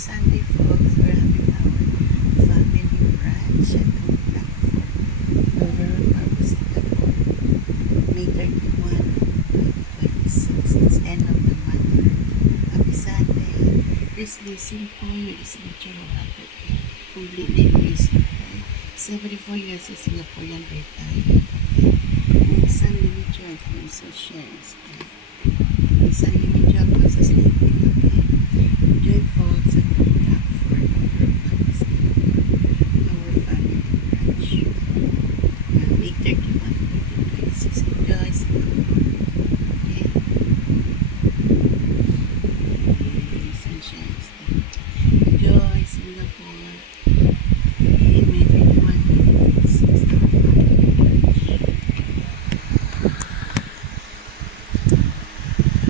Sunday folks, we're having our family brunch at home Blackford. Overall purpose of the book, May 31, 2026. It's end of the month. Happy Sunday. Christly simple with a signature of Apple. Completely amazing. Okay? 74 years of Singaporean birthday. And San Dimitri Alfonso shares. And San Dimitri Alfonso